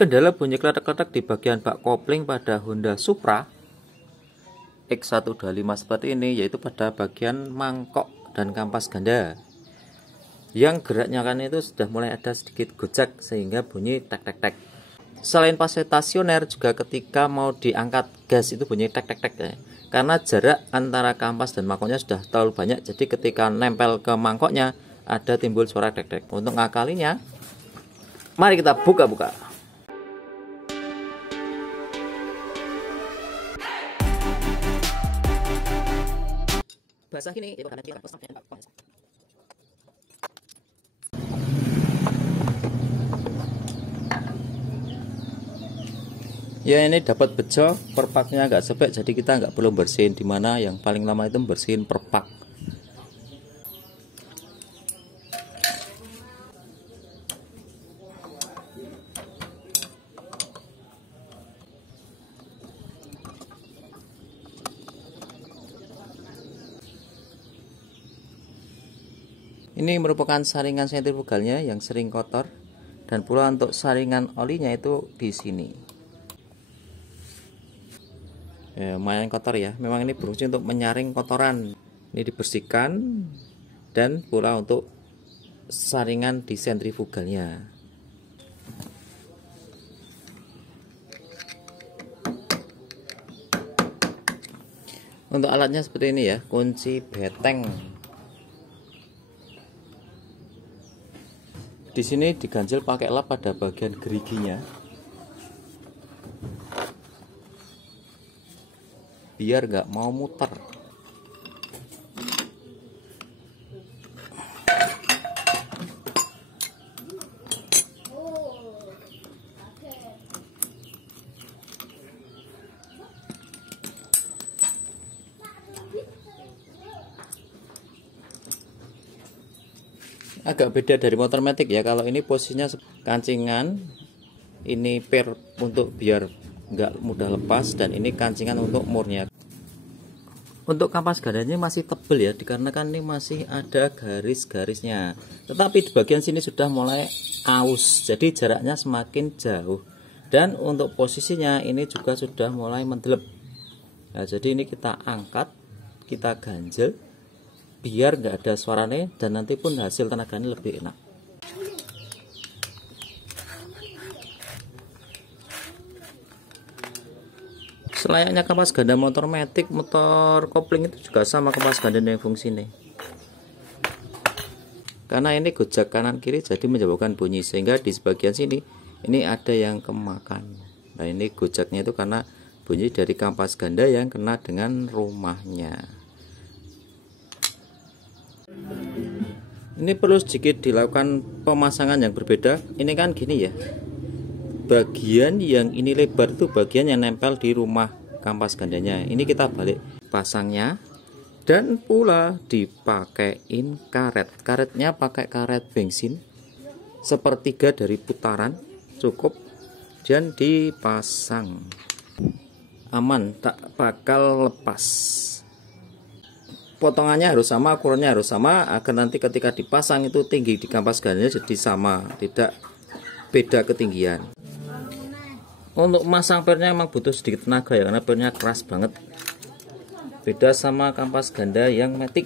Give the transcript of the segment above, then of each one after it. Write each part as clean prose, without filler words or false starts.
Kendala bunyi kletek-kletek di bagian bak kopling pada Honda Supra X125 seperti ini, yaitu pada bagian mangkok dan kampas ganda. Yang geraknya kan itu sudah mulai ada sedikit gojek sehingga bunyi tek-tek-tek. Selain pas stasioner, juga ketika mau diangkat gas itu bunyi tek-tek-tek ya. Karena jarak antara kampas dan mangkoknya sudah terlalu banyak, jadi ketika nempel ke mangkoknya ada timbul suara tek-tek. Untuk ngakalinya, mari kita buka-buka. Basah gini, ya ini dapat bejo, perpaknya agak sepek, jadi kita nggak perlu bersihin, dimana yang paling lama itu bersihin perpak. Ini merupakan saringan sentrifugalnya yang sering kotor, dan pula untuk saringan olinya itu di sini. Ya, lumayan kotor ya. Memang ini berfungsi untuk menyaring kotoran. Ini dibersihkan, dan pula untuk saringan di sentrifugalnya. Untuk alatnya seperti ini ya, kunci beteng. Di sini diganjel pakai lap pada bagian geriginya, biar nggak mau muter. Agak beda dari motor matic ya. Kalau ini posisinya kancingan, ini per untuk biar nggak mudah lepas, dan ini kancingan untuk murnya. Untuk kampas gandanya masih tebel ya, dikarenakan ini masih ada garis-garisnya. Tetapi di bagian sini sudah mulai aus, jadi jaraknya semakin jauh. Dan untuk posisinya ini juga sudah mulai mendelep. Nah, jadi ini kita angkat, kita ganjel, biar nggak ada suaranya, dan nanti pun hasil tenaganya lebih enak. Selayaknya kampas ganda motor matic, motor kopling itu juga sama kampas ganda yang fungsi nih. Karena ini gojek kanan kiri, jadi menyebabkan bunyi, sehingga di sebagian sini ini ada yang kemakan. Nah, ini gojaknya itu karena bunyi dari kampas ganda yang kena dengan rumahnya. Ini perlu sedikit dilakukan pemasangan yang berbeda. Ini kan gini ya, bagian yang ini lebar itu bagian yang nempel di rumah kampas gandanya. Ini kita balik pasangnya, dan pula dipakein karet. Karetnya pakai karet bensin, sepertiga dari putaran cukup, dan dipasang aman, tak bakal lepas. Potongannya harus sama, ukurannya harus sama, agar nanti ketika dipasang itu tinggi di kampas gandanya jadi sama, tidak beda ketinggian. Untuk masang pernya memang butuh sedikit tenaga ya, karena pernya keras banget, beda sama kampas ganda yang matic.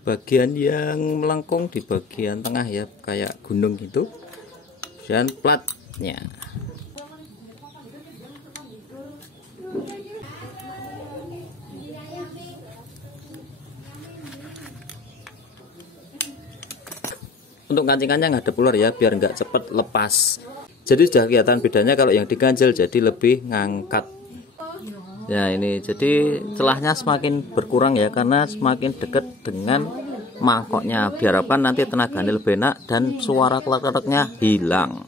Bagian yang melengkung di bagian tengah ya, kayak gunung gitu, dan platnya. Untuk kancingannya nggak ada pular ya, biar nggak cepat lepas. Jadi sudah kelihatan bedanya kalau yang diganjel jadi lebih ngangkat. Ya ini, jadi celahnya semakin berkurang ya, karena semakin dekat dengan mangkoknya. Biar apa, nanti tenaganya lebih enak dan suara klek-kleknya hilang.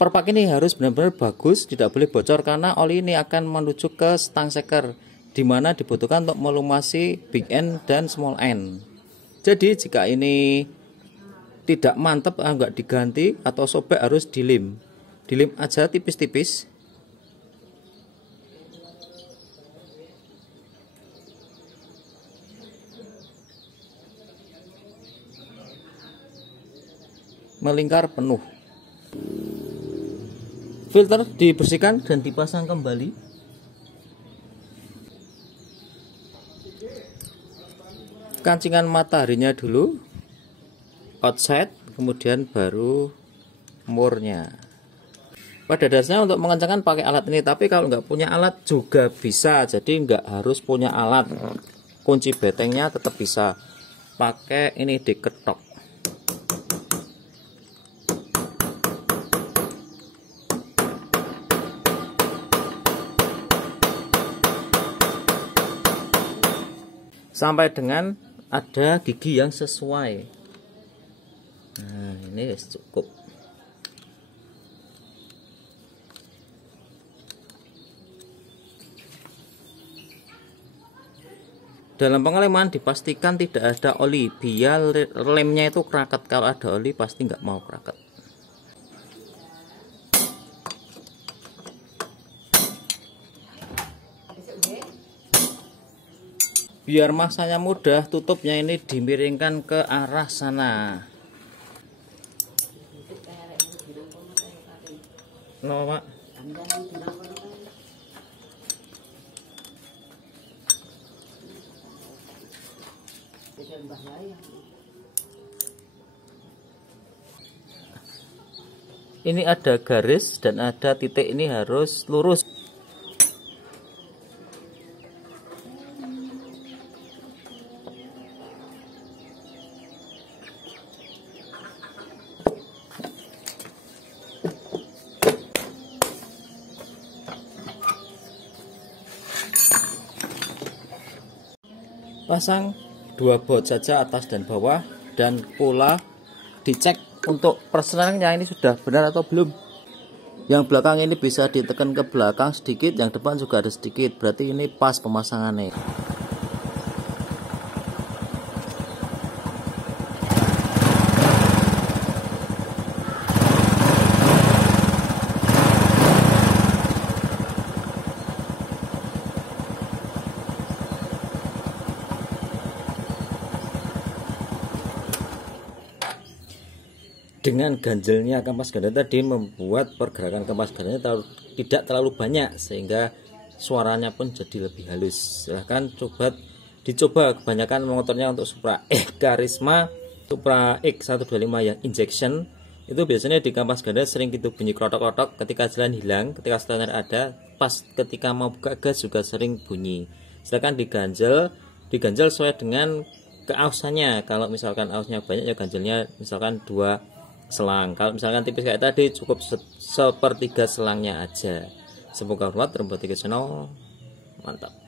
Perpak ini harus benar-benar bagus, tidak boleh bocor, karena oli ini akan menuju ke stang seker, dimana dibutuhkan untuk melumasi big end dan small end. Jadi jika ini tidak mantap nggak diganti atau sobek harus dilem aja tipis-tipis. Melingkar penuh. Filter dibersihkan dan dipasang kembali. Kancingan mataharinya dulu, outside, kemudian baru murnya. Pada dasarnya untuk mengencangkan pakai alat ini, tapi kalau nggak punya alat juga bisa, jadi nggak harus punya alat. Kunci betengnya tetap bisa pakai ini, diketok. Sampai dengan ada gigi yang sesuai. Nah, ini cukup. Dalam pengeleman dipastikan tidak ada oli, biar lemnya itu keraket. Kalau ada oli pasti nggak mau keraket. Biar masanya mudah, tutupnya ini dimiringkan ke arah sana. No, Pak. Ini ada garis dan ada titik, ini harus lurus. Pasang 2 baut saja atas dan bawah, dan pula dicek untuk persenarannya ini sudah benar atau belum. Yang belakang ini bisa ditekan ke belakang sedikit, yang depan juga ada sedikit, berarti ini pas pemasangannya. Dengan ganjelnya kampas ganda tadi membuat pergerakan kampas gandanya tidak terlalu banyak, sehingga suaranya pun jadi lebih halus. Silahkan dicoba. Kebanyakan motornya untuk Supra Karisma, Supra X125 yang injection itu biasanya di kampas ganda sering gitu bunyi krotok-krotok ketika jalan hilang, ketika standar ada, pas ketika mau buka gas juga sering bunyi. Silahkan diganjel sesuai dengan keausannya. Kalau misalkan ausnya banyak ya ganjelnya misalkan 2 selang. Kalau misalkan tipis kayak tadi cukup sepertiga selangnya aja. Semoga bermanfaat. Robotics Channel, mantap.